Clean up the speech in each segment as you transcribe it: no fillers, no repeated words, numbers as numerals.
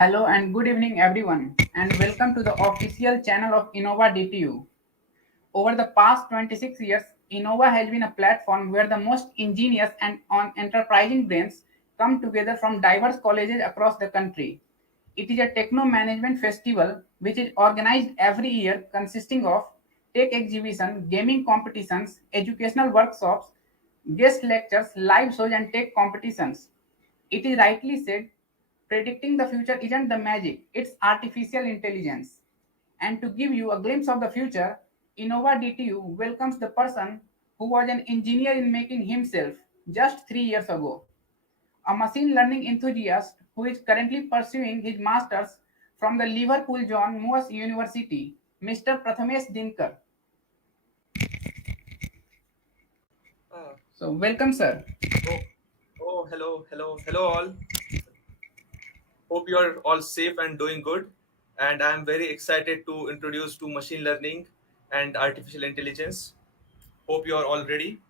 Hello and good evening everyone and welcome to the official channel of INNOVA DTU. Over the past 26 years, INNOVA has been a platform where the most ingenious and enterprising brains come together from diverse colleges across the country. It is a techno-management festival which is organized every year consisting of tech exhibition, gaming competitions, educational workshops, guest lectures, live shows and tech competitions. It is rightly said, predicting the future isn't the magic, it's artificial intelligence. And to give you a glimpse of the future, Innova DTU welcomes the person who was an engineer in making himself just 3 years ago, a machine learning enthusiast who is currently pursuing his master's from the Liverpool John Moores University, Mr. Prathamesh Dinkar. Ah, So, welcome, sir. oh, hello, all. Hope you are all safe and doing good. And I am very excited to introduce to machine learning and artificial intelligence. Hope you are all ready.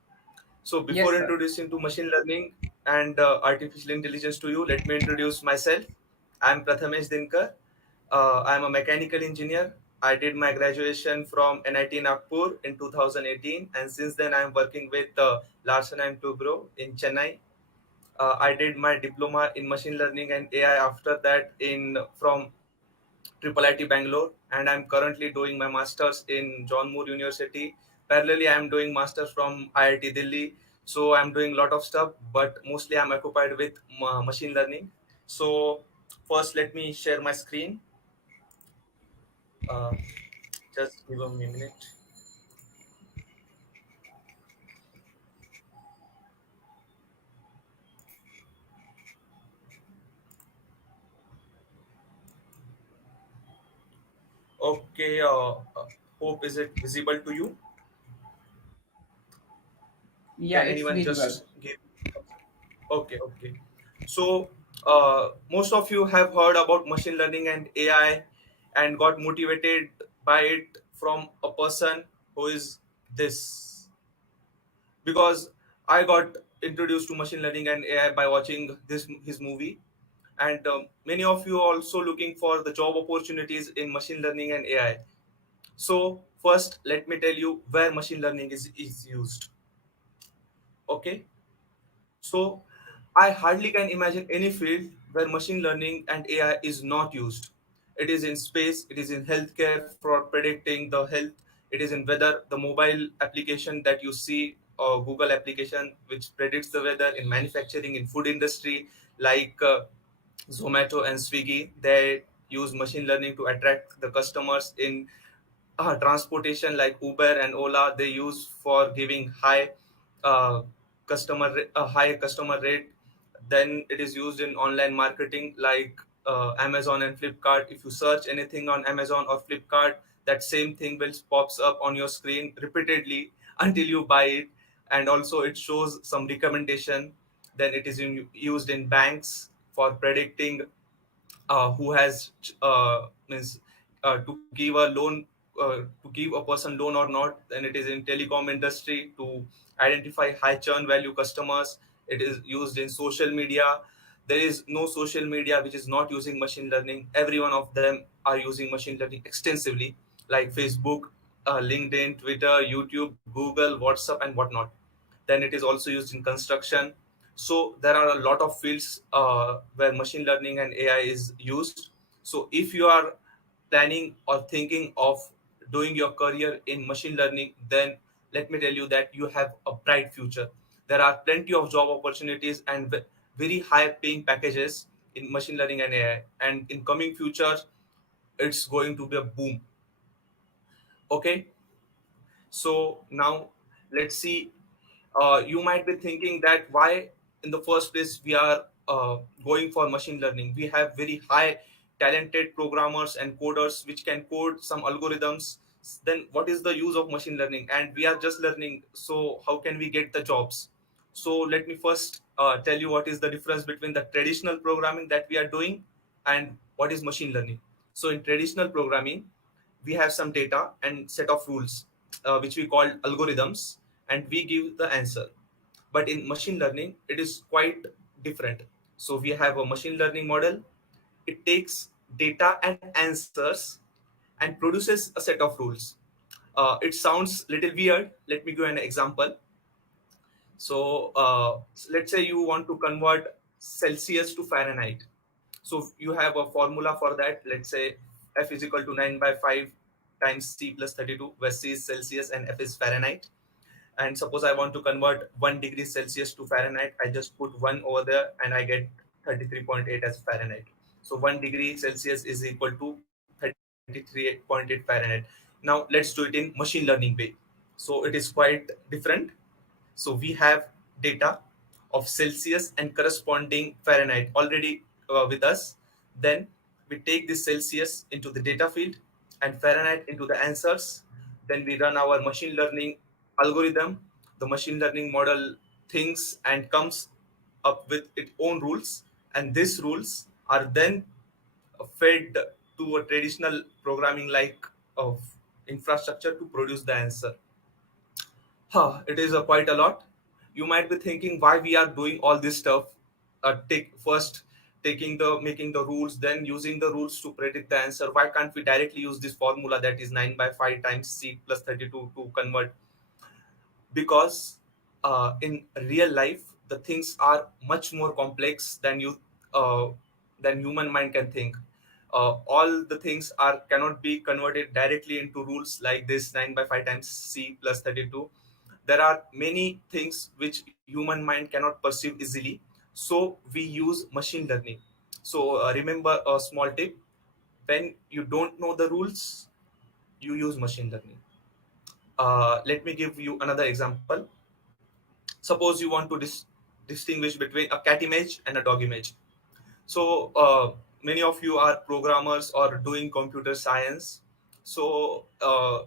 So, before Yes, sir. introducing to machine learning and artificial intelligence to you, let me introduce myself. I am Prathamesh Dinkar. I am a mechanical engineer. I did my graduation from NIT Nagpur in 2018, and since then I am working with Larsen and Toubro in Chennai. I did my diploma in machine learning and AI after that in from Triple IT Bangalore, and I'm currently doing my masters in John Moore University. Parallelly, I'm doing masters from IIT Delhi. So I'm doing a lot of stuff, but mostly I'm occupied with machine learning. So first, let me share my screen. Uh, just give me a minute. Okay. Hope is it visible to you? Yeah, Can it's anyone visible. just give? Okay, okay. So, most of you have heard about machine learning and AI and got motivated by it from a person who is this. Because I got introduced to machine learning and AI by watching this his movie. And many of you are also looking for the job opportunities in machine learning and AI. So, first, let me tell you where machine learning is used. Okay. So I hardly can imagine any field where machine learning and AI is not used. It is in space, it is in healthcare for predicting the health, it is in weather, the mobile application that you see, or Google application which predicts the weather, in manufacturing, in food industry like Zomato and Swiggy. They use machine learning to attract the customers in transportation like Uber and Ola. They use for giving uh, high customer rate. Then it is used in online marketing like Amazon and Flipkart. If you search anything on Amazon or Flipkart, that same thing will pops up on your screen repeatedly until you buy it. And also it shows some recommendation. Then it is used in banks for predicting who has means to give a loan, to give a person loan or not. Then it is in telecom industry to identify high churn value customers. It is used in social media. There is no social media which is not using machine learning. Every one of them are using machine learning extensively, like Facebook, LinkedIn, Twitter, YouTube, Google, WhatsApp, and whatnot. Then it is also used in construction. So there are a lot of fields where machine learning and AI is used. So if you are planning or thinking of doing your career in machine learning, then let me tell you that you have a bright future. There are plenty of job opportunities and very high paying packages in machine learning and AI. And in coming future, it's going to be a boom. Okay. So now let's see. You might be thinking that why in the first place we are going for machine learning. We have very high talented programmers and coders which can code some algorithms. Then what is the use of machine learning? And we are just learning. So how can we get the jobs? So let me first tell you what is the difference between the traditional programming that we are doing and what is machine learning. So in traditional programming, we have some data and set of rules which we call algorithms, and we give the answer. But in machine learning it is quite different. So we have a machine learning model, it takes data and answers and produces a set of rules. It sounds little weird. Let me give an example. So let's say you want to convert Celsius to Fahrenheit. So you have a formula for that. Let's say F is equal to 9 by 5 times C plus 32, where C is Celsius and F is Fahrenheit. And suppose I want to convert 1 degree Celsius to Fahrenheit, I just put 1 over there and I get 33.8 as Fahrenheit. So 1 degree Celsius is equal to 33.8 Fahrenheit. Now let's do it in machine learning way. So it is quite different. So we have data of Celsius and corresponding Fahrenheit already with us. Then we take this Celsius into the data field and Fahrenheit into the answers. Then we run our machine learning algorithm. The machine learning model thinks and comes up with its own rules, and these rules are then fed to a traditional programming like of infrastructure to produce the answer. It is quite a lot. You might be thinking why we are doing all this stuff. Take first taking the making the rules, then using the rules to predict the answer. Why can't we directly use this formula that is 9 by 5 times C plus 32 to convert? Because in real life the things are much more complex uh, than human mind can think. All the things are cannot be converted directly into rules like this 9 by 5 times C plus 32. There are many things which human mind cannot perceive easily, so we use machine learning. So remember a small tip: when you don't know the rules, you use machine learning. Let me give you another example. Suppose you want to distinguish between a cat image and a dog image. So many of you are programmers or doing computer science. So I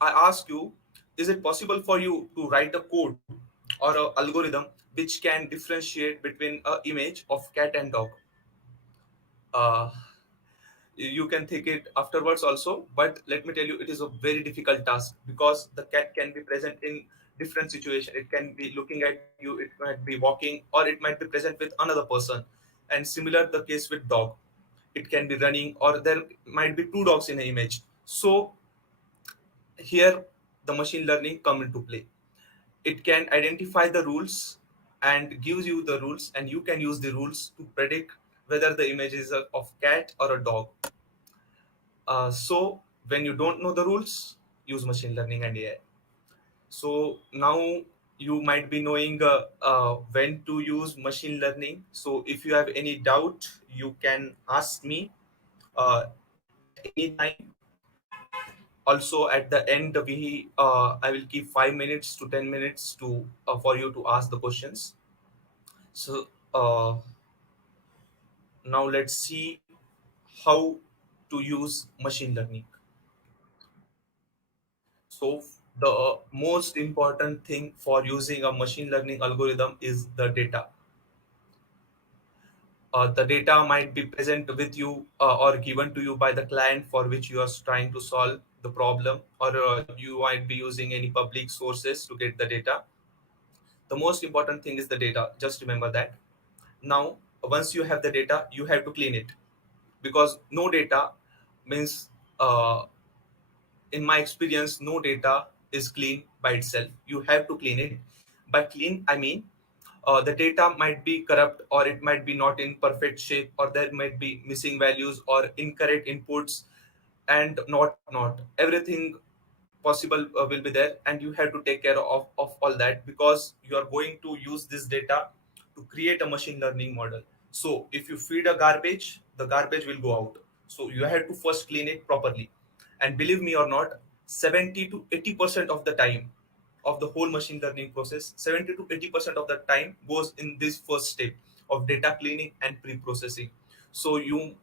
ask you, is it possible for you to write a code or an algorithm which can differentiate between a image of cat and dog? Uh, you can think it afterwards also, but let me tell you, it is a very difficult task because the cat can be present in different situation. It can be looking at you, it might be walking, or it might be present with another person. And similar the case with dog, it can be running, or there might be two dogs in an image. So here the machine learning come into play. It can identify the rules and gives you the rules, and you can use the rules to predict whether the image is of cat or a dog. So when you don't know the rules, use machine learning and AI. So now you might be knowing when to use machine learning. So if you have any doubt, you can ask me at any time. Also, at the end, I will keep 5 minutes to 10 minutes to for you to ask the questions. So now let's see how to use machine learning. So the most important thing for using a machine learning algorithm is the data. The data might be present with you or given to you by the client for which you are trying to solve the problem, or you might be using any public sources to get the data. The most important thing is the data. Just remember that. Now, once you have the data, you have to clean it, because no data means in my experience, no data is clean by itself. You have to clean it. By clean, I mean the data might be corrupt, or it might be not in perfect shape, or there might be missing values or incorrect inputs, and not everything possible will be there, and you have to take care of all that, because you are going to use this data to create a machine learning model. So if you feed a garbage, the garbage will go out. So you have to first clean it properly. And believe me or not, 70 to 80% of the time of the whole machine learning process, 70 to 80% of the time goes in this first step of data cleaning and pre-processing. So you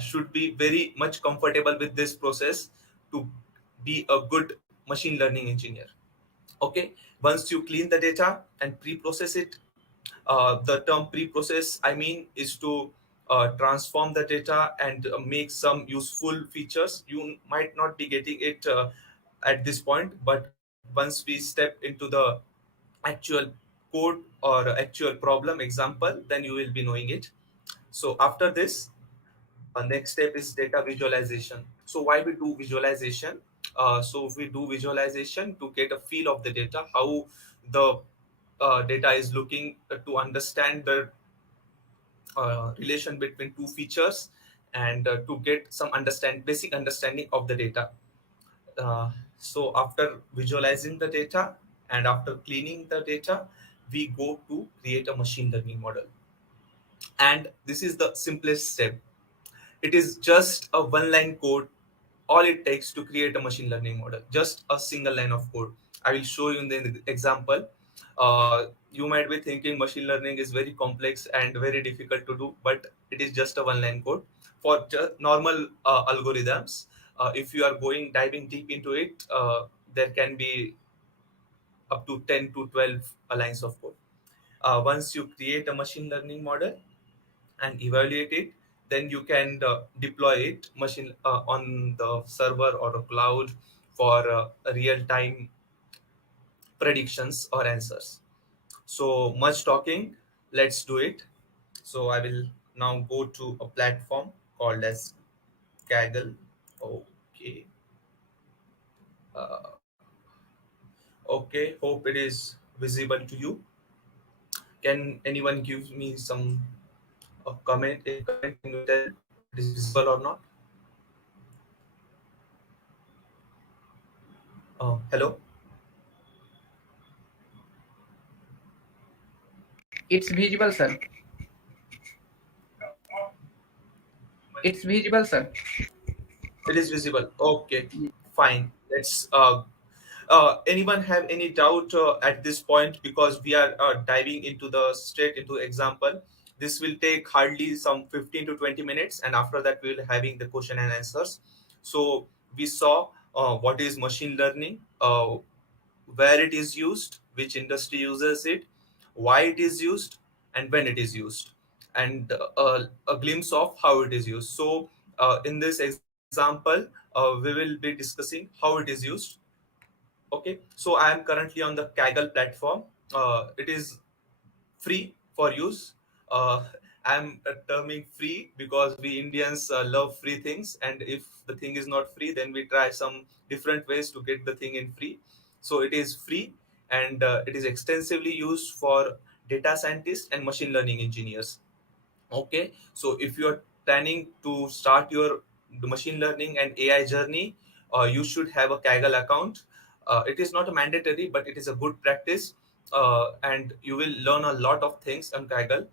should be very much comfortable with this process to be a good machine learning engineer. Okay, once you clean the data and pre-process it, the term pre-process, I mean, is to transform the data and make some useful features. You might not be getting it at this point, but once we step into the actual code or actual problem example, then you will be knowing it. So after this, Next step is data visualization. So why we do visualization? So we do visualization to get a feel of the data, how the data is looking, to understand the relation between two features, and to get some basic understanding of the data. So after visualizing the data and after cleaning the data, we go to create a machine learning model. And this is the simplest step. It is just a one line code. All it takes to create a machine learning model, just a single line of code. I will show you in the example. You might be thinking machine learning is very complex and very difficult to do, but it is just a one line code for normal algorithms. If you are going diving deep into it, there can be up to 10 to 12 lines of code. Once you create a machine learning model and evaluate it, then you can deploy it machine on the server or a cloud for real time predictions or answers. So much talking, let's do it. So I will now go to a platform called as Kaggle. Okay. uh, okay, hope it is visible to you. Can anyone give me some comment? In comment, can you tell it is visible or not? Hello. It's visible, sir. It's visible, sir. It is visible. Okay, fine. Let's. Anyone have any doubt at this point? Because we are diving into the straight into example. This will take hardly some 15 to 20 minutes, and after that we will having the question and answers. So we saw what is machine learning, where it is used, which industry uses it, why it is used, and when it is used, and a glimpse of how it is used. So, in this example, we will be discussing how it is used. Okay, so I am currently on the Kaggle platform. It is free for use. Uh, I'm terming free because we Indians love free things, and if the thing is not free, then we try some different ways to get the thing in free. So it is free, and it is extensively used for data scientists and machine learning engineers. Okay, so if you are planning to start your the machine learning and AI journey, you should have a Kaggle account. It is not a mandatory, but it is a good practice, and you will learn a lot of things on Kaggle.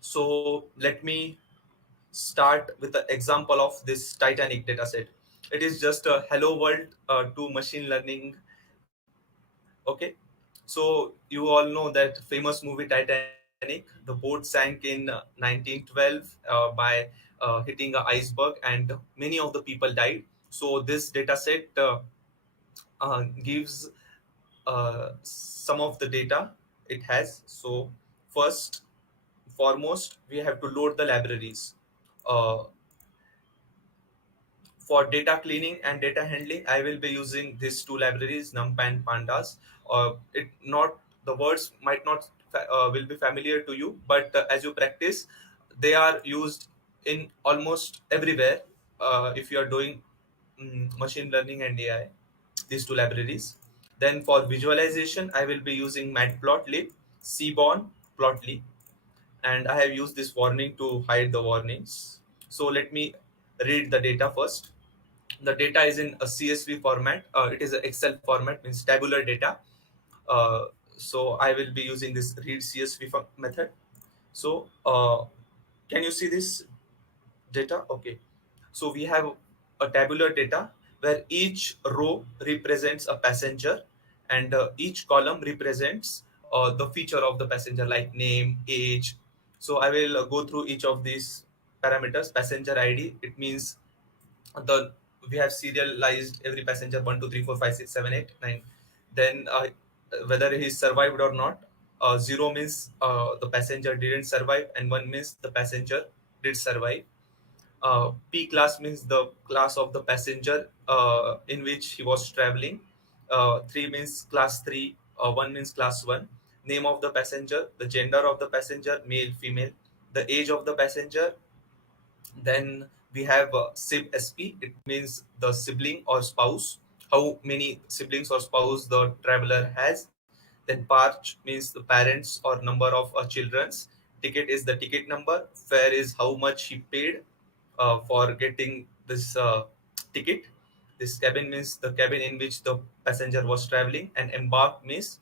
So let me start with the example of this Titanic dataset. It is just a hello world to machine learning. Okay, so you all know that famous movie Titanic. The boat sank in 1912 by hitting a iceberg, and many of the people died. So this data set gives some of the data it has. So first foremost, we have to load the libraries. Uh, for data cleaning and data handling, I will be using these two libraries, NumPy and Pandas. It not the words might not will be familiar to you, but as you practice, they are used in almost everywhere. If you are doing machine learning and AI, these two libraries. Then for visualization, I will be using Matplotlib, Seaborn, Plotly, and I have used this warning to hide the warnings. So let me read the data first. The data is in a CSV format. It is an Excel format, means tabular data. Uh, so I will be using this read CSV method. So can you see this data? Okay. So we have a tabular data where each row represents a passenger, and each column represents the feature of the passenger, like name, age. So I will go through each of these parameters. Passenger ID, it means the we have serialized every passenger 1 2 3 4 5 6 7 8 9. Then whether he survived or not. Zero means the passenger didn't survive, and one means the passenger did survive. P class means the class of the passenger in which he was traveling. Three means class three. One means class one. Name of the passenger, the gender of the passenger, male, female, the age of the passenger, Then we have sib sp. It means the sibling or spouse, how many siblings or spouse the traveler has. Then parch means the parents or number of children's. Ticket is the ticket number. Fare is how much he paid for getting this ticket. This cabin means the cabin in which the passenger was traveling. And embark means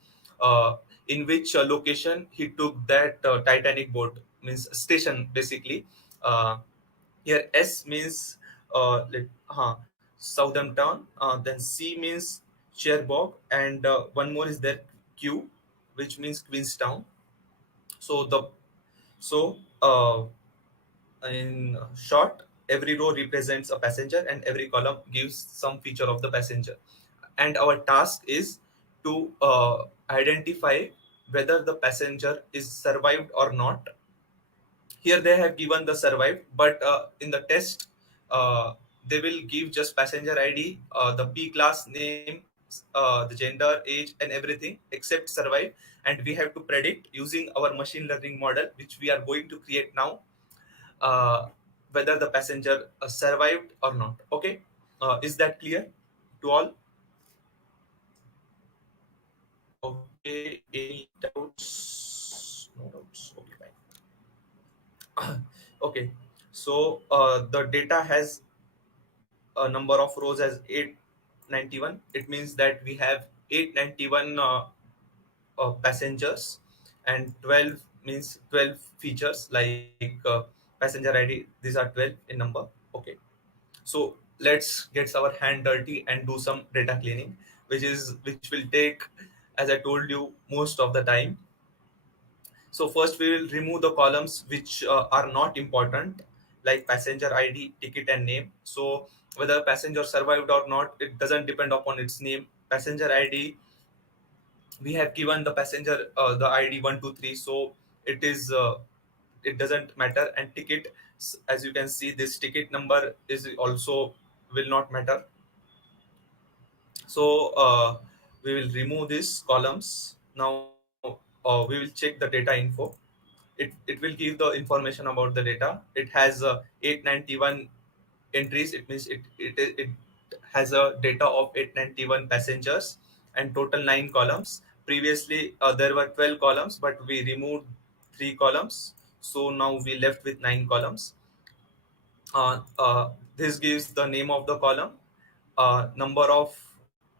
in which location he took that Titanic boat, means station basically. Here S means Southampton. Then C means Cherbourg, and one more is there, Q, which means Queenstown. So the so in short, every row represents a passenger, and every column gives some feature of the passenger. And our task is to identify whether the passenger is survived or not. Here they have given the survived, but in the test they will give just passenger id, the p class name, the gender, age, and everything except survive. And we have to predict using our machine learning model, which we are going to create now, uh, whether the passenger survived or not. Okay, is that clear to all? Okay, any doubts? No doubts. Okay, fine. Okay, so the data has a number of rows as 891. It means that we have 891 passengers, and 12 means 12 features like passenger id. These are 12 in number. Okay, so let's get our hand dirty and do some data cleaning, which will take, as I told you, most of the time. So first we will remove the columns which are not important, like passenger ID, ticket, and name. So whether passenger survived or not, it doesn't depend upon its name. Passenger ID, we have given the passenger the ID 123, so it is it doesn't matter. And ticket, as you can see, this ticket number is also will not matter. So we will remove these columns. Now we will check the data info. It will give the information about the data. It has 891 entries. It means it has a data of 891 passengers and total 9 columns. Previously there were 12 columns, but we removed 3 columns, so now we left with 9 columns. This gives the name of the column, number of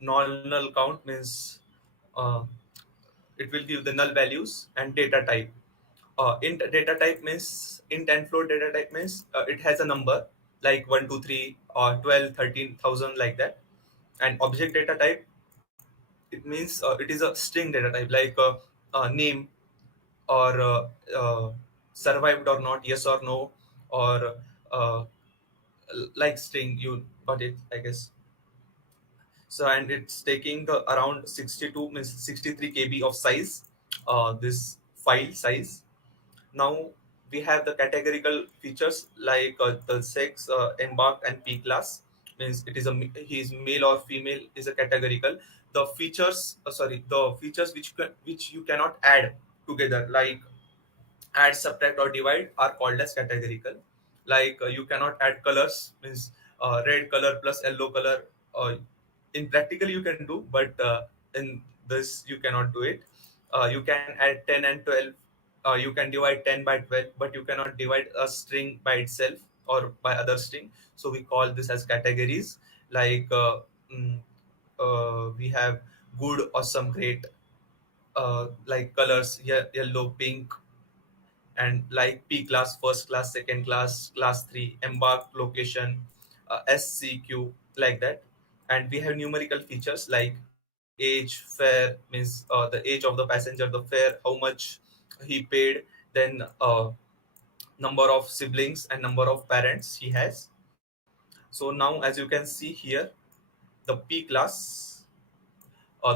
null count means uh, it will give the null values, and data type. Int data type means int and float data type means it has a number like 1 2 3 or 12 13,000 like that. And object data type, it means it is a string data type, like name, or survived or not, yes or no, or uh, like string. You got it, I guess. So, and it's taking the around 62 means 63 kb of size, this file size. Now we have the categorical features like the sex, embarked, and p class. Means it is he is male or female is a categorical. The features, the features which you cannot add together, like add, subtract, or divide, are called as categorical. Like you cannot add colors, means red color plus yellow color. uh, in practical you can do, but in this you cannot do it. You can add 10 and 12. You can divide 10 by 12, but you cannot divide a string by itself or by other string. So we call this as categories. Like mm, we have good, awesome, great, like colors, yellow, pink. And like p class, first class, second class, class 3, embarked, location, SCQ, like that. And we have numerical features like age, fare means the age of the passenger, the fare, how much he paid, then number of siblings and number of parents he has. So now, as you can see here, the p class,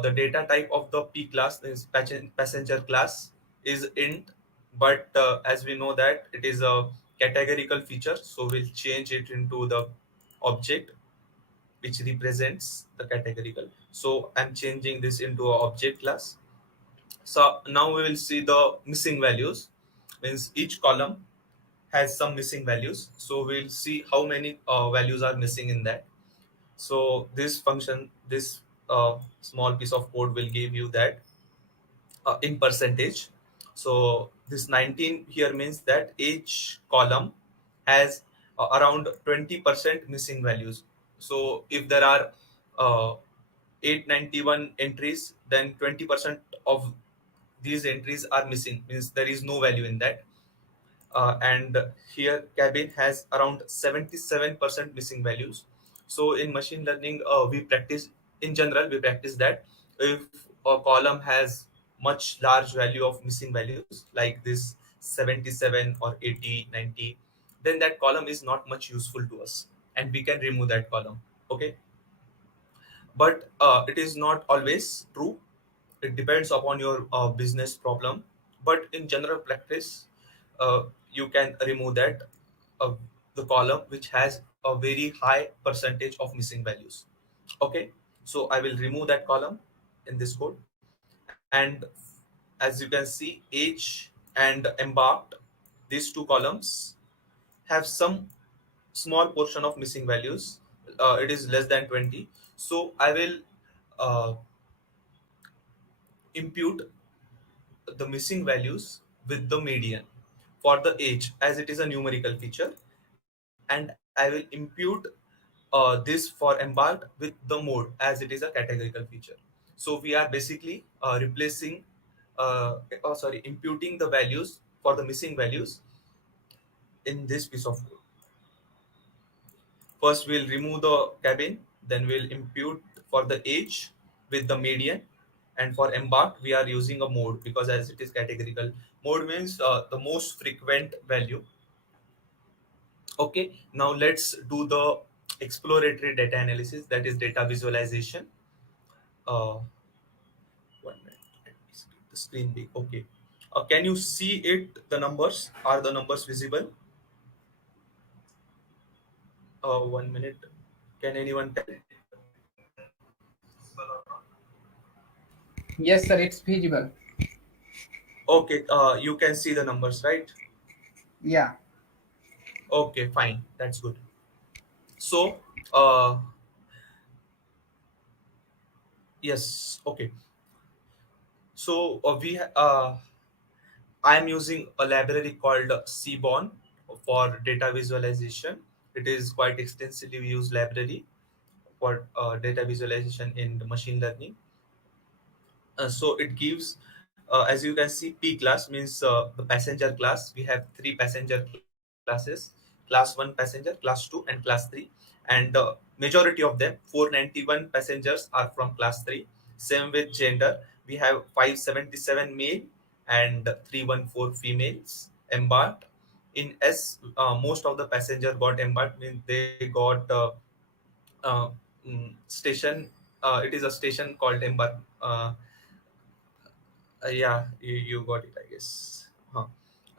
the data type of the p class is passenger class is int. But as we know that it is a categorical feature, so we'll change it into the object which represents the categorical. So I'm changing this into a object class. So now we will see the missing values. Means each column has some missing values. So we'll see how many values are missing in that. So this function, this small piece of code will give you that in percentage. So this 19 here means that each column has around 20% missing values. So if there are 891 entries, then 20% of these entries are missing, means there is no value in that. And here cabin has around 77% missing values. So in machine learning, we practice, in general we practice that if a column has much large value of missing values like this 77 or 80, 90, then that column is not much useful to us and we can remove that column. Okay, but it is not always true. It depends upon your business problem, but in general practice, you can remove that uh, the column which has a very high percentage of missing values. Okay, so I will remove that column in this code. And as you can see, age and embarked, these two columns have some small portion of missing values. It is less than 20. So I will uh, impute the missing values with the median for the age, as it is a numerical feature, and I will impute this for embarked with the mode, as it is a categorical feature. So we are basically replacing imputing the values for the missing values in this piece of code. First we'll remove the cabin, then we'll impute for the age with the median, and for embarked we are using a mode because as it is categorical. Mode means the most frequent value. Okay, now let's do the exploratory data analysis, that is data visualization. uh, 1 minute, let me see the screen big. Okay, can you see it, the numbers, are the numbers visible? 1 minute, can anyone tell? Yes, sir, it's feasible. Okay, you can see the numbers, right? Yeah. Okay, fine, that's good. So uh, yes, okay. So I am using a library called Seaborn for data visualization. It is quite extensively used library for data visualization in the machine learning. So it gives, as you can see, P class means the passenger class. We have three passenger classes: class 1 passenger, class 2, and class 3. And majority of them, 491 passengers, are from class 3. Same with gender, we have 577 male and 314 females embarked. In S, most of the passenger got embarked, means they got uh, station. It is a station called embark. Yeah, you got it, I guess. Huh.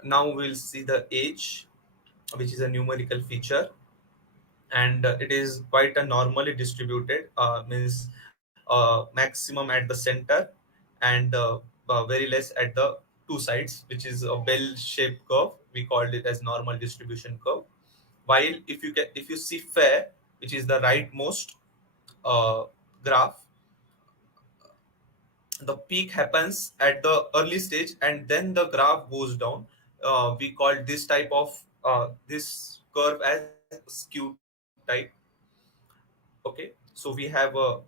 Now we'll see the age, which is a numerical feature, and it is quite a normally distributed. Means maximum at the center, and very less at the two sides, which is a bell-shaped curve. We called it as normal distribution curve. While if you see fair, which is the rightmost graph, the peak happens at the early stage and then the graph goes down. We call this type of this curve as skew type. Okay, so we have a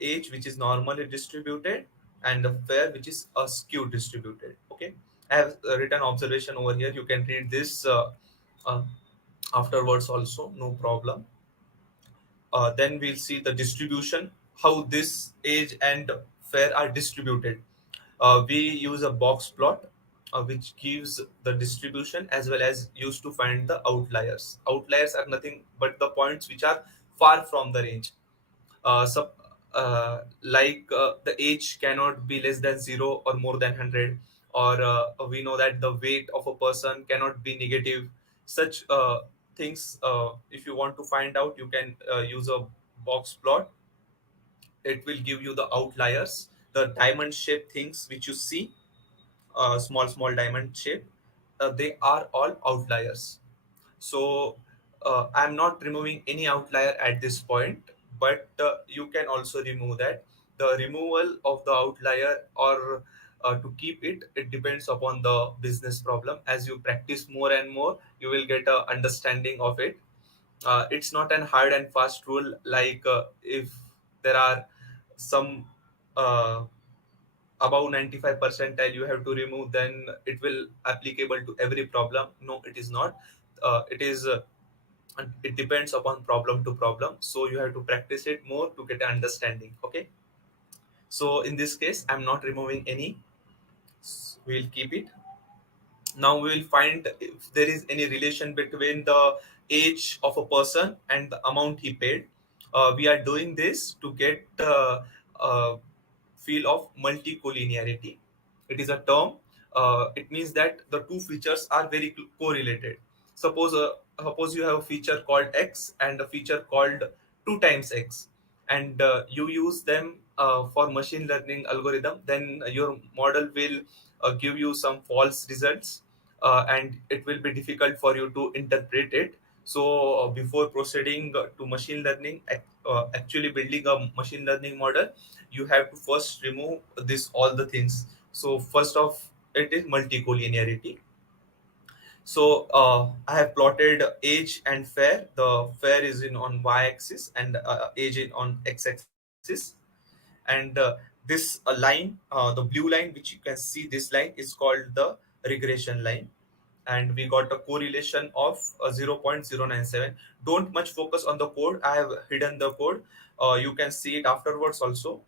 age which is normally distributed and a fair which is a skew distributed. Okay, I have written observation over here, you can read this uh, afterwards also, no problem. Then we'll see the distribution, how this age and fair are distributed. We use a box plot which gives the distribution as well as used to find the outliers. Outliers are nothing but the points which are far from the range. So, the age cannot be less than 0 or more than 100, or we know that the weight of a person cannot be negative. Such things, if you want to find out, you can use a box plot. It will give you the outliers, the diamond shaped things which you see, small diamond shape. they are all outliers. So I'm not removing any outlier at this point, but you can also remove that. The removal of the outlier, or to keep it, it depends upon the business problem. As you practice more and more, you will get a understanding of it. It's not an hard and fast rule, like if there are some uh, above 95 percentile you have to remove, then it will applicable to every problem. No, it is not. It is and it depends upon problem to problem, so you have to practice it more to get an understanding. Okay, so in this case I'm not removing any. We'll keep it. Now we will find if there is any relation between the age of a person and the amount he paid. We are doing this to get uh, feel of multicollinearity. It is a term. It means that the two features are very correlated. Suppose you have a feature called x and a feature called 2 times x, and you use them for machine learning algorithm, then your model will give you some false results, and it will be difficult for you to interpret it. So before proceeding to machine learning, actually building a machine learning model, you have to first remove this all the things. So first of it is multicollinearity. So I have plotted age and fare. The fare is in on y-axis and age in on x-axis. And this line, the blue line, which you can see, this line is called the regression line. And we got a correlation of 0.097. Don't much focus on the code. I have hidden the code. You can see it afterwards also.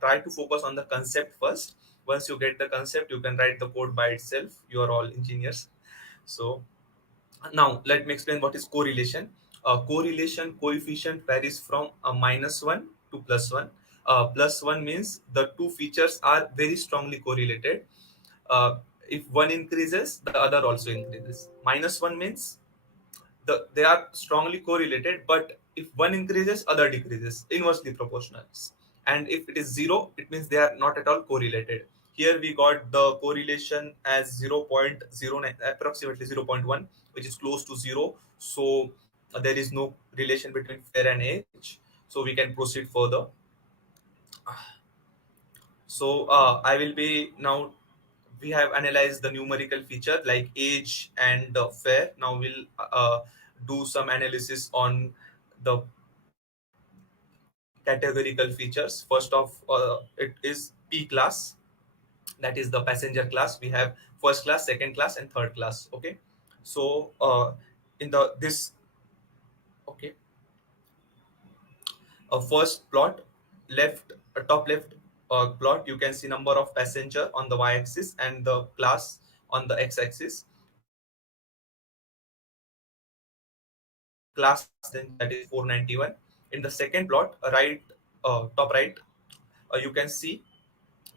Try to focus on the concept first. Once you get the concept, you can write the code by itself. You are all engineers. So now let me explain what is correlation. Correlation coefficient varies from a -1 to +1. +1 means the two features are very strongly correlated. If one increases, the other also increases. -1 means they are strongly correlated, but if one increases, other decreases, inversely proportional. And if it is zero, it means they are not at all correlated. Here we got the correlation as 0.09, approximately 0.1, which is close to zero. So there is no relation between fair and age. So we can proceed further. So I will be now. We have analyzed the numerical feature like age and fair. Now we'll do some analysis on the categorical features. First of it is P class, that is the passenger class. We have first class, second class, and third class. Okay, so in the this okay first plot, left top left plot, you can see number of passenger on the y-axis and the class on the x-axis. Class then, that is 491. In the second plot, right, top right, you can see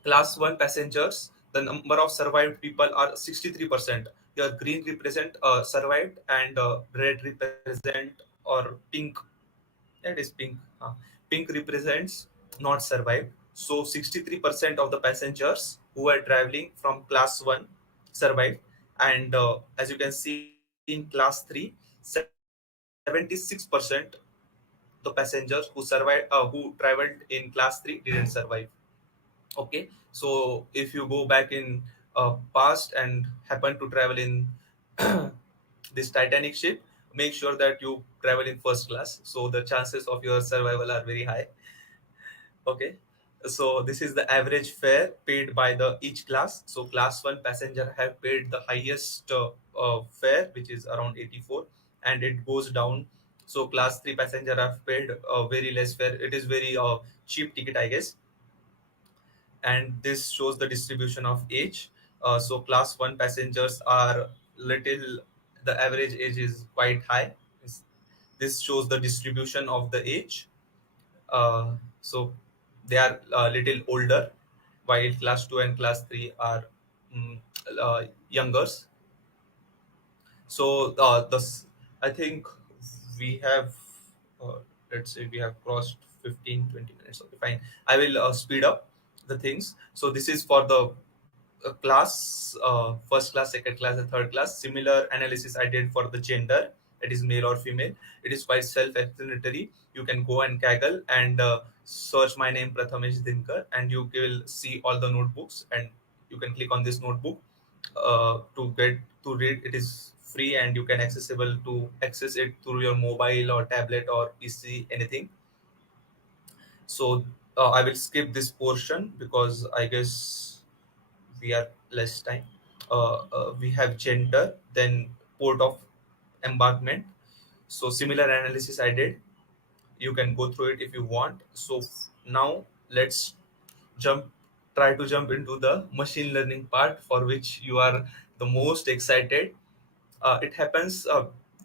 class 1 passengers, the number of survived people are 63%. Here green represent survived, and red represent, or pink, that is pink, pink represents not survived. So 63% of the passengers who were traveling from class 1 survived. And as you can see in class 3, 76% the passengers who survived, who traveled in class 3 didn't survive. Okay, so if you go back in past and happen to travel in this Titanic ship, make sure that you travel in first class, so the chances of your survival are very high. Okay, so this is the average fare paid by the each class. So class 1 passenger have paid the highest fare, which is around 84, and it goes down. So class 3 passenger have paid very less fare. It is very cheap ticket, I guess. And this shows the distribution of age. So class 1 passengers are little, the average age is quite high. This shows the distribution of the age. So they are a little older, while class 2 and class 3 are mm, younger. So this, I think we have, uh, let's say we have crossed 15-20 minutes. Okay, fine. I will speed up the things. So this is for the class, first class, second class, and third class. Similar analysis I did for the gender, that is male or female. It is quite self-explanatory. You can go and Kaggle and search my name Prathamesh Dinkar, and you will see all the notebooks, and you can click on this notebook to get to read. It is free, and you can accessible to access it through your mobile or tablet or PC, anything. So I will skip this portion because I guess we are less time. We have gender, then port of embarkment. So similar analysis I did. You can go through it if you want. So now let's jump try to jump into the machine learning part, for which you are the most excited. It happens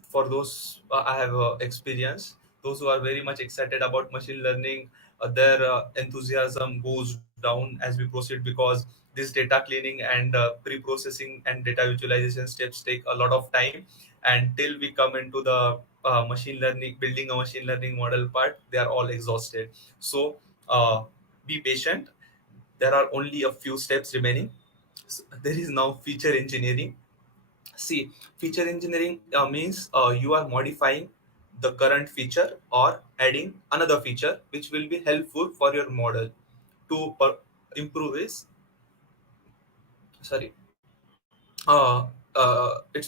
for those I have experience, those who are very much excited about machine learning. Their enthusiasm goes down as we proceed, because this data cleaning and pre-processing and data visualization steps take a lot of time, and till we come into the machine learning, building a machine learning model part, they are all exhausted. So uh, be patient. There are only a few steps remaining. So there is now feature engineering. See, feature engineering means you are modifying the current feature or adding another feature which will be helpful for your model to improve its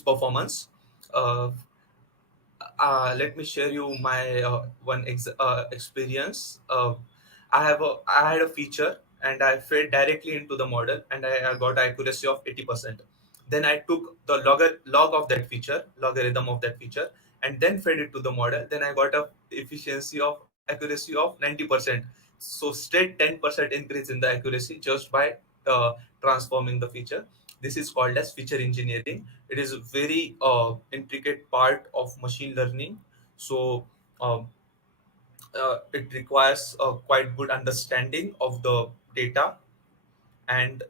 performance. Uh, Let me share you my experience. I had a feature, and I fed directly into the model, and I got accuracy of 80%. Then I took the log of that feature, logarithm of that feature, and then fed it to the model. Then I got a efficiency of accuracy of 90%. So straight 10% increase in the accuracy just by transforming the feature. This is called as feature engineering. It is a very intricate part of machine learning. So um, it requires a quite good understanding of the data and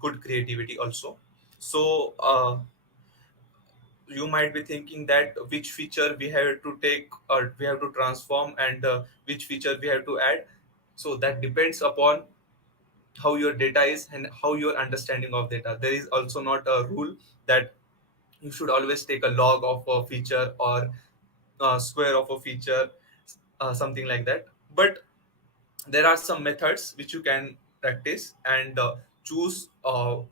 good creativity also. So you might be thinking that which feature we have to take or we have to transform, and which feature we have to add. So that depends upon how your data is and how your understanding of data. There is also not a rule that you should always take a log of a feature or square of a feature, something like that. But there are some methods which you can practice and choose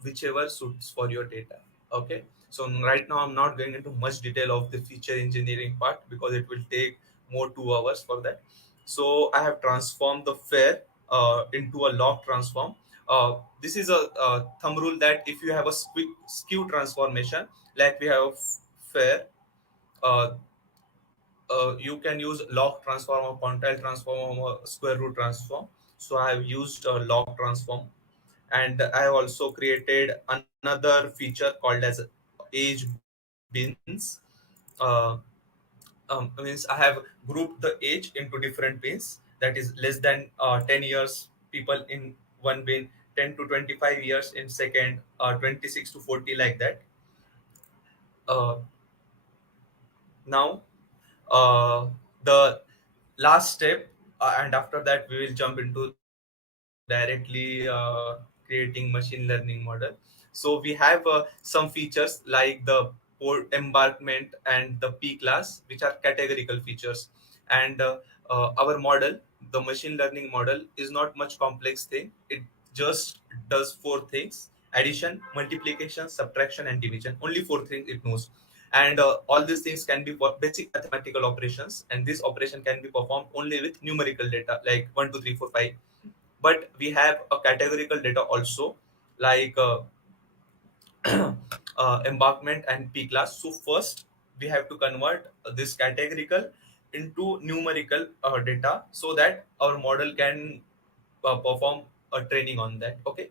whichever suits for your data. Okay, so right now I'm not going into much detail of the feature engineering part because it will take more 2 hours for that. So I have transformed the fare into a log transform. This is a thumb rule that if you have a skew transformation, like we have fare, uh, you can use log transform or quantile transform or square root transform. So I have used a log transform, and I have also created another feature called as age bins. Uh, Means I have grouped the age into different bins. That is less than 10 years people in one bin, 10 to 25 years in second, 26 to 40, like that. Uh, Now the last step, and after that we will jump into directly creating machine learning model. So we have some features like the port embarkment and the P class, which are categorical features. And our model, the machine learning model, is not much complex thing. It just does four things: addition, multiplication, subtraction, and division. Only four things it knows. And all these things can be basic mathematical operations, and this operation can be performed only with numerical data like 1 2 3 4 5. But we have a categorical data also, like embarkment and P class. So first we have to convert this categorical into numerical data, so that our model can perform a training on that. Okay,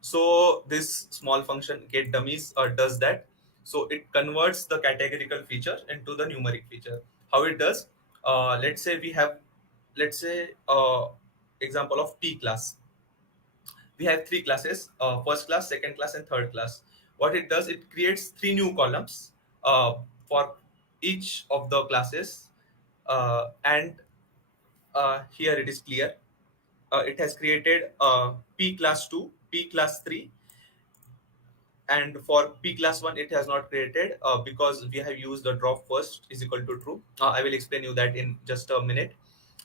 so this small function get dummies does that. So it converts the categorical feature into the numeric feature. How it does? Let's say we have, let's say example of P class. We have three classes: first class, second class, and third class. What it does, it creates three new columns for each of the classes. And here it is clear. It has created P class 2, P class 3, and for p class 1 it has not created because we have used the drop first is equal to true. I will explain you that in just a minute.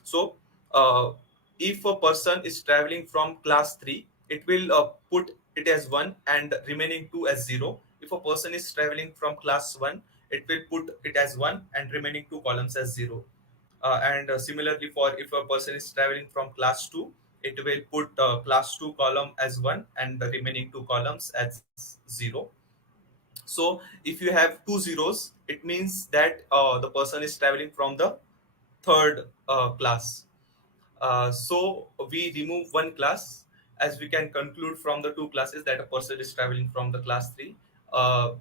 So uh, if a person is traveling from class 3, it will put it as 1 and remaining 2 as 0. If a person is traveling from class 1, it will put it as 1 and remaining 2 columns as 0. And similarly, for if a person is traveling from class 2, it will put class 2 column as 1 and the remaining 2 columns as 0. So if you have two zeros, it means that the person is traveling from the third class. So we remove one class, as we can conclude from the two classes that a person is traveling from the class 3.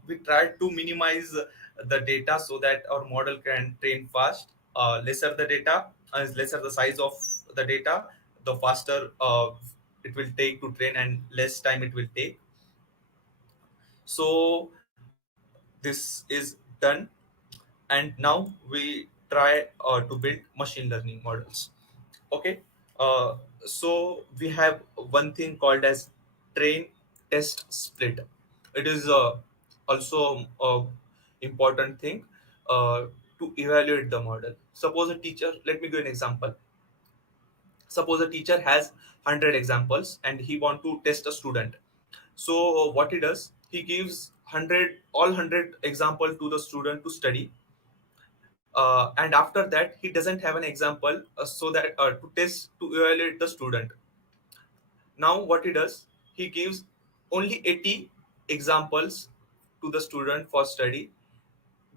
We try to minimize the data so that our model can train fast. Lesser the data, lesser the size of the data, the faster it will take to train and less time it will take. So this is done, and now we try to build machine learning models. Okay. So we have one thing called as train test split. It is also a important thing to evaluate the model. Suppose a teacher, let me give an example. Suppose a teacher has 100 examples and he want to test a student. So what he does, he gives 100 all 100 example to the student to study, and after that he doesn't have an example so that to test to evaluate the student. Now what he does, he gives only 80 examples to the student for study.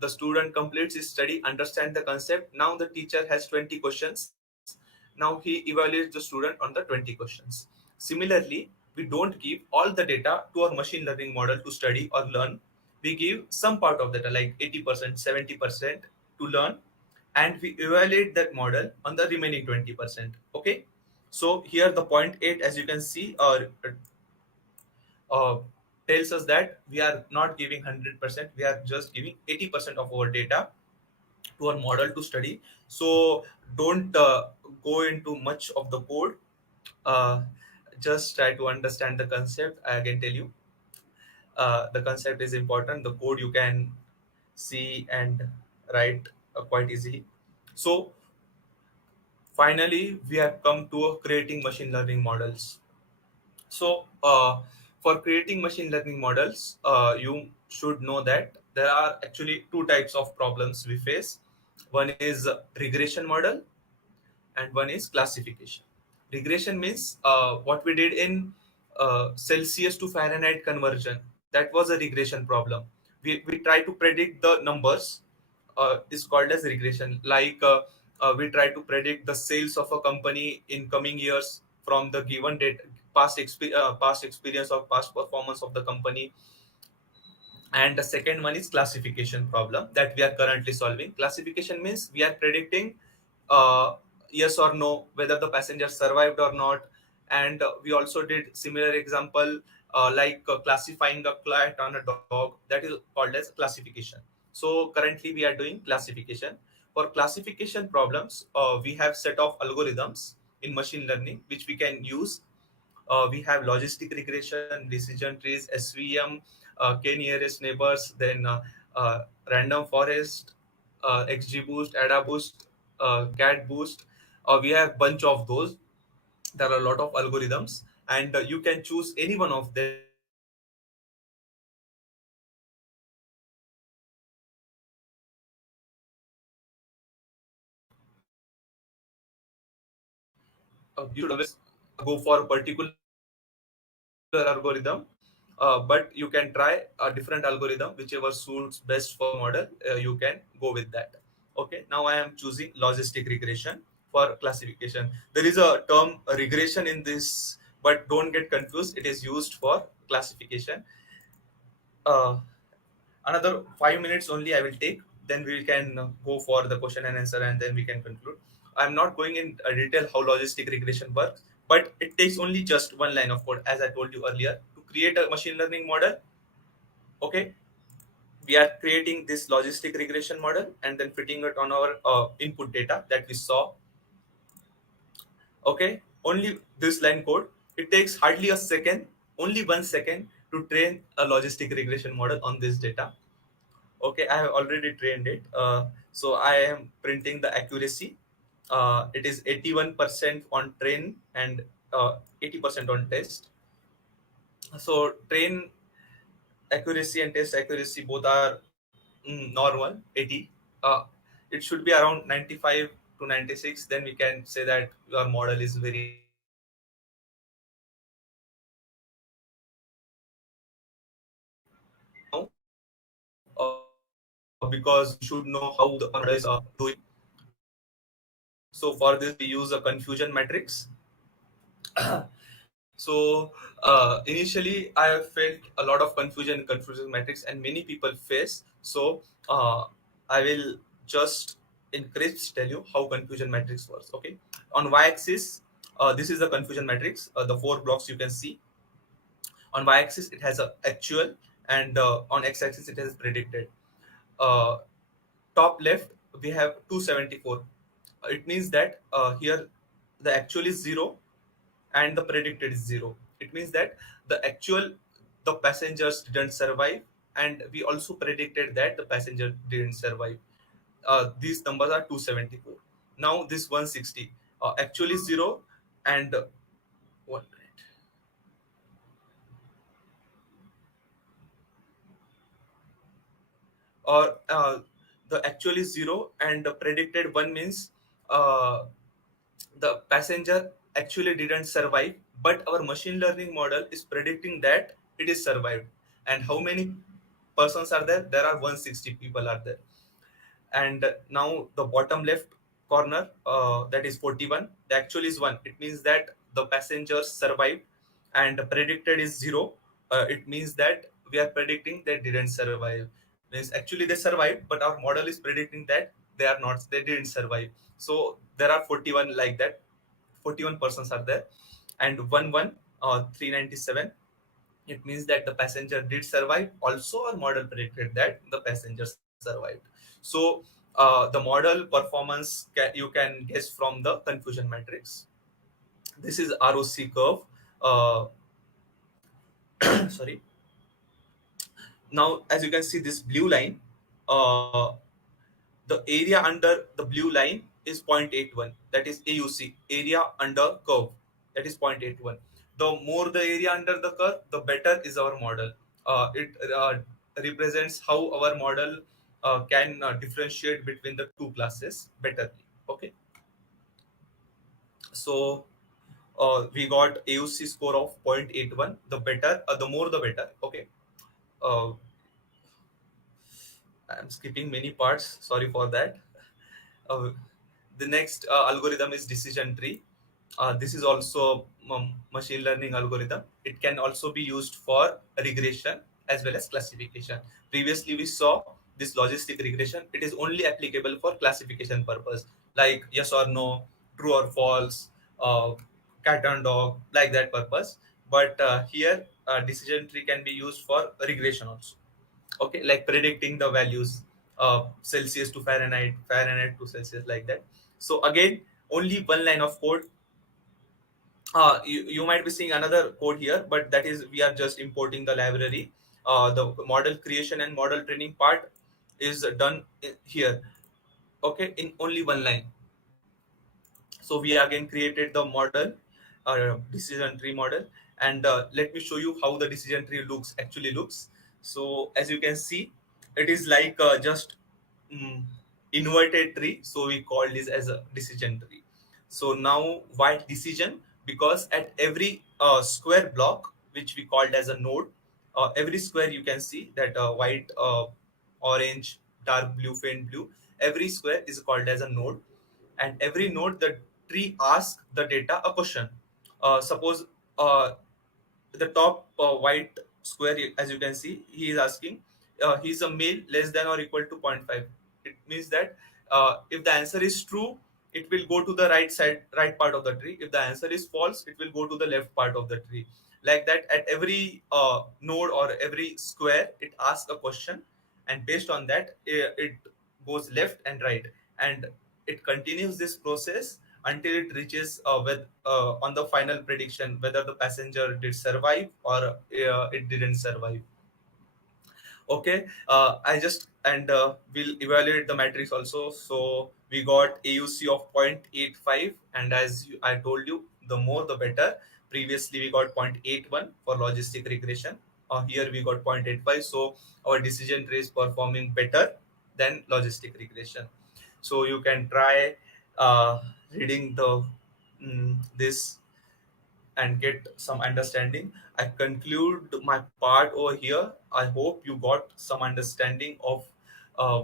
The student completes his study, understand the concept. Now the teacher has 20 questions. Now he evaluates the student on the 20 questions. Similarly, we don't give all the data to our machine learning model to study or learn. We give some part of data like 80%, 70% to learn, and we evaluate that model on the remaining 20%. Okay. So here the point 8, as you can see, uh, tells us that we are not giving 100%, we are just giving 80% of our data to our model to study. So don't go into much of the code. uh, just try to understand the concept. I can tell you the concept is important. The code you can see and write quite easily. So finally we have come to creating machine learning models. So, for creating machine learning models, you should know that there are actually two types of problems we face. One is regression model, and one is classification. Regression means what we did in Celsius to Fahrenheit conversion. That was a regression problem. We try to predict the numbers, is called as regression. Like we try to predict the sales of a company in coming years from the given date, past experience or past performance of the company. And the second one is classification problem that we are currently solving. Classification means we are predicting yes or no, whether the passenger survived or not. And we also did similar example like classifying a cat on a dog. That is called as classification. So currently we are doing classification. For classification problems, we have set of algorithms in machine learning which we can use. We have logistic regression, decision trees, SVM, k nearest neighbors, then random forest, XGBoost, AdaBoost, cat boost. We have bunch of those. There are a lot of algorithms, and you can choose any one of them. You should always go for a particular algorithm, but you can try a different algorithm, whichever suits best for your model. You can go with that. Okay, now I am choosing logistic regression for classification. There is a term regression in this, but don't get confused. It is used for classification. Uh, Another 5 minutes only I will take. Then we can go for the question and answer, and then we can conclude. I'm not going in detail how logistic regression works, but it takes only just one line of code, as I told you earlier, to create a machine learning model. Okay, we are creating this logistic regression model and then fitting it on our input data that we saw. Okay, only this line code. It takes hardly a second, only 1 second, to train a logistic regression model on this data. Okay, I have already trained it. So I am printing the accuracy. It is 81% on train and 80% on test. So train accuracy and test accuracy both are normal 80. uh, it should be around 95 to 96, then we can say that your model is very accurate. Now because we should know how our model is doing, so for this we use a confusion matrix. So initially I have felt a lot of confusion in confusion matrix and many people face. So I will just in crisp tell you how confusion matrix works. Okay, on y-axis, this is the confusion matrix, the four blocks you can see. On y-axis it has a actual, and on x-axis it has predicted. uh, Top left we have 274. It means that here the actual is 0 and the predicted is 0. It means that the actual, the passengers didn't survive, and we also predicted that the passenger didn't survive. These numbers are 274. Now this 160, actually 0 and 1 minute. Or the actual is 0 and the predicted 1 means uh, the passenger actually didn't survive, but our machine learning model is predicting that it is survived. And how many persons are there? There are 160 people are there. And now the bottom left corner, that is 41, the actual is 1. It means that the passengers survived, and predicted is 0. It means that we are predicting they didn't survive. Means actually they survived, but our model is predicting that they didn't survive. So there are 41 like that. 41 persons are there, and 397. It means that the passenger did survive. Also our model predicted that the passenger survived. So the model performance you can guess from the confusion matrix. This is ROC curve. uh, Sorry. Now as you can see this blue line, uh, the area under the blue line is 0.81, that is AUC, area under curve, that is 0.81. The more the area under the curve, the better is our model. It represents how our model can differentiate between the two classes betterly. Okay, so we got AUC score of 0.81. The better, the more the better. Okay, uh, I'm skipping many parts. Sorry for that. Uh, the next algorithm is decision tree. This is also machine learning algorithm. It can also be used for regression as well as classification. Previously, we saw this logistic regression. It is only applicable for classification purpose, like yes or no, true or false, uh, cat and dog, like that purpose. But here, decision tree can be used for regression also. Okay, like predicting the values, Celsius to Fahrenheit, Fahrenheit to Celsius, like that. So again, only one line of code. You might be seeing another code here, but that is we are just importing the library. The model creation and model training part is done here. Okay, in only one line. So we again created the model, decision tree model, and let me show you how the decision tree actually looks. So as you can see, it is like just mm, inverted tree. So we call this as a decision tree. So now why decision? Because at every square block, which we called as a node, every square you can see that white, orange, dark blue, faint blue. Every square is called as a node, and every node the tree asks the data a question. Suppose the top white square, as you can see, he is asking, he's a male less than or equal to zero point 0.5. It means that if the answer is true, it will go to the right part of the tree. If the answer is false, it will go to the left part of the tree. Like that, at every node or every square it asks a question, and based on that it goes left and right, and it continues this process until it reaches on the final prediction whether the passenger did survive or it didn't survive. Okay, I just and we'll evaluate the matrix also. So we got AUC of 0.85, and as I told you, the more the better. Previously we got 0.81 for logistic regression. Here we got 0.85, so our decision tree is performing better than logistic regression. So you can try reading the this and get some understanding. I conclude my part over here. I hope you got some understanding of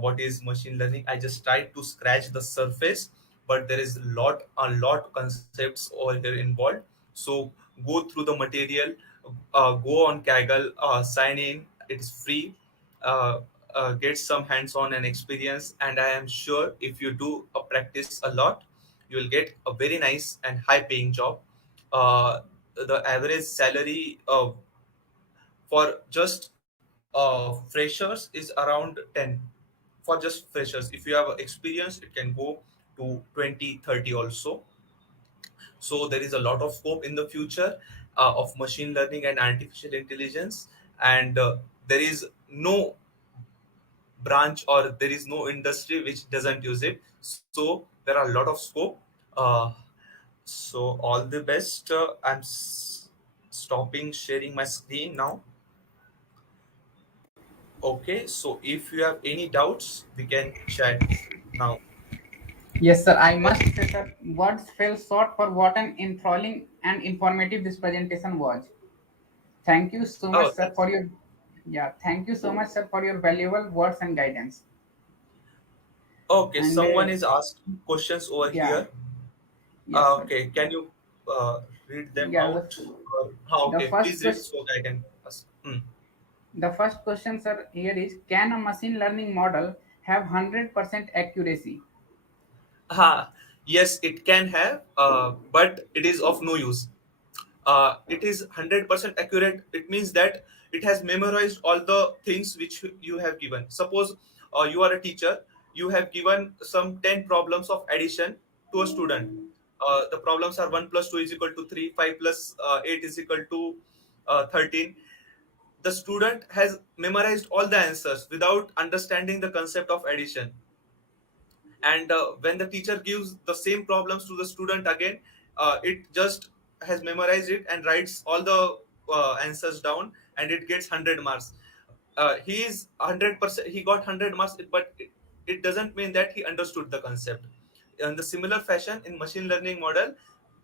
what is machine learning. I just tried to scratch the surface, but there is a lot concepts over here involved. So go through the material, go on Kaggle, sign in. It's free. Uh, get some hands-on and experience, and I am sure if you do practice a lot, you will get a very nice and high-paying job. The average salary for just freshers is around 10 for just freshers. If you have experience, it can go to 20, 30 also. So there is a lot of scope in the future of machine learning and artificial intelligence, and there is no branch or there is no industry which doesn't use it. So there are a lot of scope. uh, so all the best. Stopping sharing my screen now. Okay, so if you have any doubts, we can chat now. Yes, sir. I must Okay. say, sir, words fell short for what an enthralling and informative this presentation was. Thank you so much, Oh, sir, that's for your thank you so much, sir, for your valuable words and guidance. okay. And Someone is asking questions over yeah, here. yes, sir. Okay, can you read them Yeah, out? the Okay, first please read question, so that I can ask. the first question, sir, here is: can a machine learning model have 100% accuracy? Yes, it can have, but it is of no use. It is 100% accurate. It means that it has memorized all the things which you have given. Suppose you are a teacher, you have given some 10 problems of addition to a student. The problems are 1 plus 2 is equal to 3, 5 plus 8 is equal to 13. The student has memorized all the answers without understanding the concept of addition. And when the teacher gives the same problems to the student again, it just has memorized it and writes all the answers down, and it gets 100 marks. He is 100%, he got 100 marks, but it doesn't mean that he understood the concept. In the similar fashion, in machine learning model,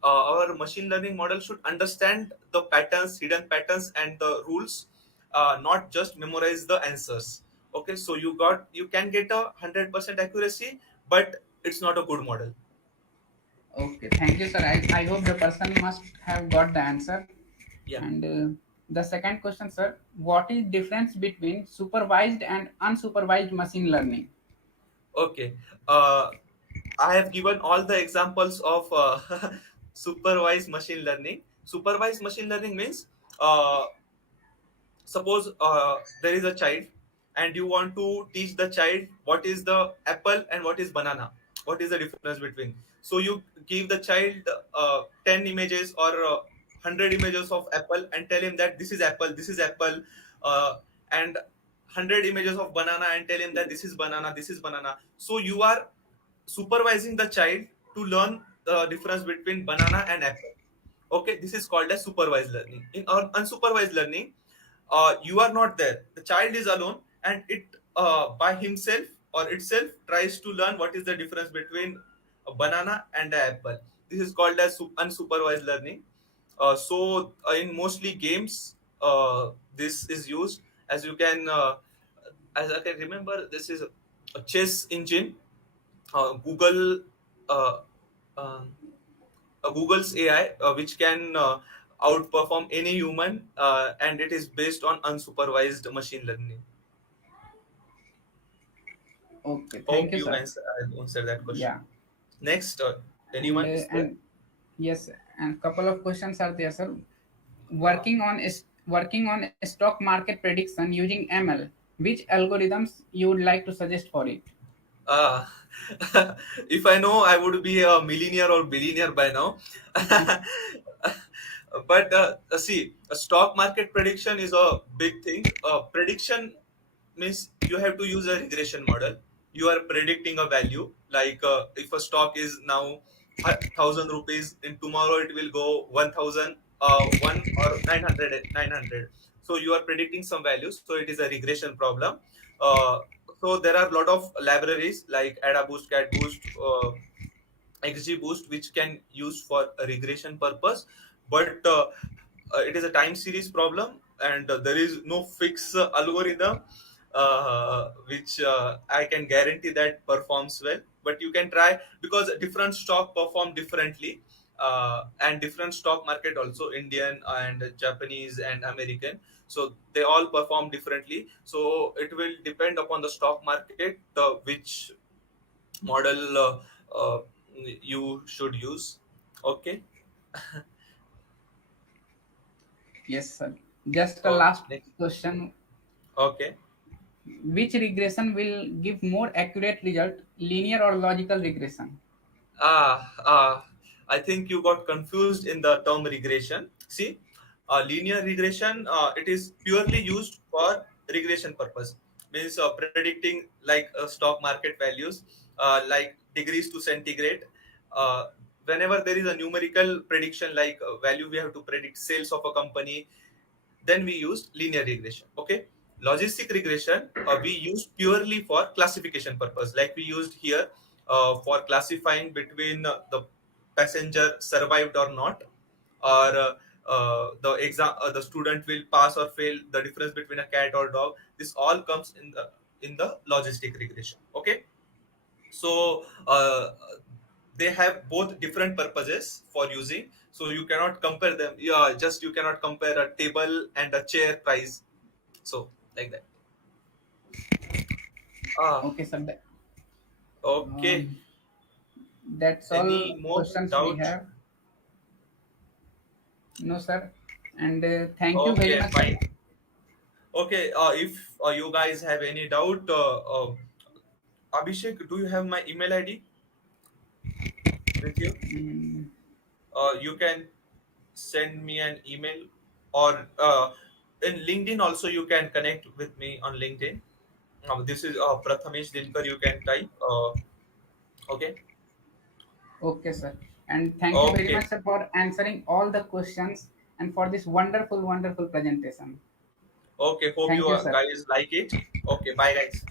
our machine learning model should understand the patterns, hidden patterns, and the rules, not just memorize the answers. Okay, so you can get a 100% accuracy, but it's not a good model. Okay, thank you, sir. I hope the person must have got the answer. Yeah. And the second question, sir: what is difference between supervised and unsupervised machine learning? Okay. uh, I have given all the examples of supervised machine learning. Supervised machine learning means, uh, suppose there is a child, and you want to teach the child what is the apple and what is banana, what is the difference between. So you give the child 10 images or 100 images of apple and tell him that this is apple, this is apple, and 100 images of banana and tell him that this is banana, this is banana. So you are supervising the child to learn the difference between banana and apple. Okay, this is called as supervised learning. In unsupervised learning, you are not there, the child is alone, and it by himself or itself tries to learn what is the difference between a banana and an apple. This is called as unsupervised learning. In mostly games, this is used. As you can as I can remember, this is a chess engine. Google uh, um, Google's AI, which can outperform any human, and it is based on unsupervised machine learning. Okay, thank Hope you, you sir. answer that question. Yeah, Next, and anyone is there? yes, and couple of questions are there, sir. Uh, Working on a stock market prediction using ML, which algorithms you would like to suggest for it? Uh, if I know, I would be a millionaire or billionaire by now. But see, a stock market prediction is a big thing. Prediction means you have to use a regression model. You are predicting a value, like if a stock is now 1,000 rupees, in tomorrow it will go 1,000, one or 900. So you are predicting some values. So it is a regression problem. Uh, so there are a lot of libraries like AdaBoost, CatBoost, XGBoost, which can use for a regression purpose. But it is a time series problem, and there is no fixed algorithm which I can guarantee that performs well. But you can try, because different stock perform differently, and different stock market also, Indian and Japanese and American. So they all perform differently. So it will depend upon the stock market which model you should use. Okay. Yes, sir. Just a Okay. last Next. question. Okay. Which regression will give more accurate result, linear or logical regression? Ah, I think you got confused in the term regression. See, linear regression, it is purely used for regression purpose. Means predicting like stock market values, like degrees to centigrade. Uh, Whenever there is a numerical prediction, like value we have to predict sales of a company, then we used linear regression. Okay. Logistic regression, we use purely for classification purpose, like we used here for classifying between the passenger survived or not, or the student will pass or fail, the difference between a cat or dog. This all comes in the logistic regression. Okay. So they have both different purposes for using, so you cannot compare them. Yeah, just you cannot compare a table and a chair price. So like that. Ah, Okay, sir. okay. Um, that's all Any more questions we doubt? have. No, sir. And thank you very Okay, much, sir. fine. Okay, if you guys have any doubt, Abhishek, do you have my email ID with you? Mm, You can send me an email, or in LinkedIn also you can connect with me on LinkedIn. This is Prathamesh Dinkar. You can type. Okay. okay, sir. And thank you very Okay. much, sir, for answering all the questions and for this wonderful, wonderful presentation. Okay. Hope Thank you you, sir. guys like it. Okay. Bye, guys.